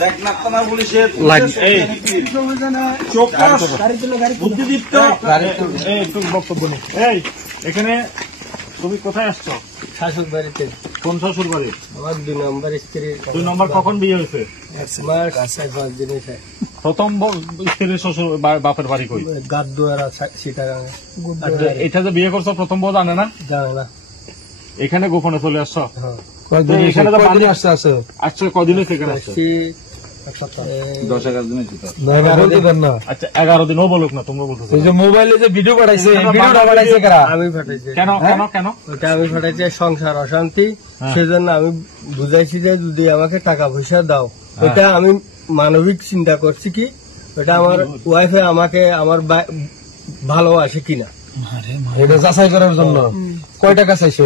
দেখ না তোমার পুলিশের বুদ্ধিদীপ্ত একটু বক্তব্য নেই। এই এখানে তুমি কোথায় আসছো? শাশুর বাড়িতে। কোন শ্বশুর বাড়ি? আমার 2 নম্বর স্ত্রী। 2 নম্বর কখন বিয়ে হয়েছে? আমার 4-5 দিন হয়েছে। প্রথম স্ত্রীর শ্বশুর বাপের বাড়ি কই? গাদদুয়ারা সীতারাম। এটা যে বিয়ে করছো প্রথম বউ জানে না? জানে না। এখানে গোপনে চলে আসছো? এখানে তো বাড়ি আসছে। আচ্ছা কদিন হয়েছে এখানে আসছো? 10-11 দিন হয়েছে। আচ্ছা 11 দিন। ও বলুক না, তোমরা বলতেছো। এই যে মোবাইলে যে ভিডিও পাঠাইছে, ভিডিওটা পাঠাইছে কারা? আমি পাঠাইছি। কেন কেন কেন? ওটা আমি পাঠাইছি সংসার অশান্তি, সেজন্য আমি বুঝাইছি যে যদি আমাকে টাকা পয়সা দাও। এটা আমি মানবিক চিন্তা করছি কি ওটা আমার ওয়াইফে আমাকে আমার ভালোবাসে কিনা এটা যাচাই করার জন্য। কয় টাকা চাইছো?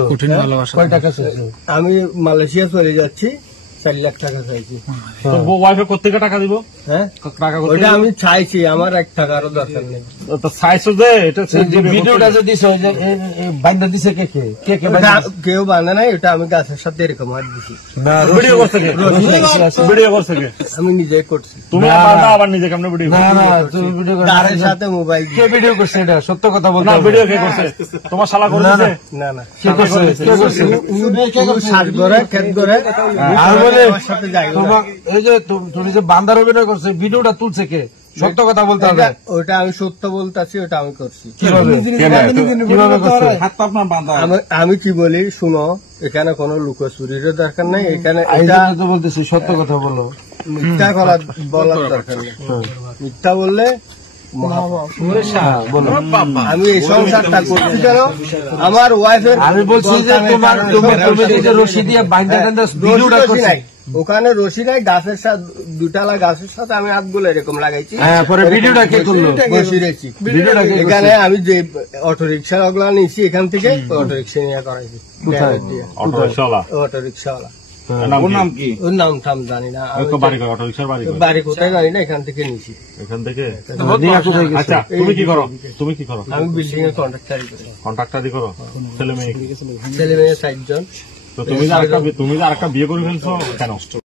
কয় টাকা চাইছো? আমি মালয়েশিয়া চলে যাচ্ছি, 4 লাখ টাকা চাইছি। ওয়াইফে কোথেকে টাকা দিব? হ্যাঁ টাকা ওটা আমি চাইছি, আমার 1 টাকারও দরকার নেই। তো চাইছো যে এটা ভিডিওটা যে দিছো বান্ধা দিছে কে কে কে কে কেউ বাঁধে নাই, ওটা আমি গাছের সাথে এরকম হাত দিছি। ভিডিও করছে কে? ভিডিও করছে কে? আমি নিজে করছি। তুমি আবার নিজে কেমনে ভিডিও? না না তুমি ভিডিও গাছের সাথে মোবাইল কে ভিডিও করছে? এটা সত্য কথা বলতে না। ভিডিও কে করছে? তোমার শালা করছে? না না কে করছে? কে করছে? সাজ করে খেত করে আর বলে সাথে যাই তোমার এই যে তুমি যে বান্দার অভিনয় করছে, ভিডিওটা তুলছে কে? সত্য কথা বলতে হবে। ওটা আমি সত্য বলতেছি, ওটা আমি করছি। কিভাবে করছে? হাত পা আপনার বাঁধা। আমি কি বলি শুনো, এখানে কোনো লুকোচুরিরও দরকার নাই। এখানে এটা তো বলতেছি সত্য কথা বলো। মিথ্যা বলার দরকার নেই। মিথ্যা বললে আমি এই সংসারটা করছি কেন আমার ওয়াইফের। আমি বলছি যে তোমার তুমি যে রশি দিয়ে বাইন্দা ভিডিওটা করছে, ওখানে রশি নাই, গাছের সাথে 2টালা গাছের সাথে আমি হাতগুলো এরকম লাগাইছি। হ্যাঁ পরে ভিডিওটা কে করলো? বসি রেছি এখানে আমি যে অটো রিক্সা ওগুলা নিয়েছি এখান থেকে অটো রিক্সা নিয়ে করাইছি। অটো রিক্সাওয়ালা ওর নাম কি? ওর নাম টাম জানি না, বাড়ি কোথায় জানি না, এখান থেকে নিয়েছি। এখান থেকে? আচ্ছা তুমি কি করো? তুমি কি করো? আমি বিল্ডিং এর কন্ট্রাক্টারি করি। কন্ট্রাক্টারি করো? ছেলে মেয়ে? ছেলে মেয়ে 4 জন। তো তুমি যে আরেকটা বিয়ে করে ফেলছো কেন?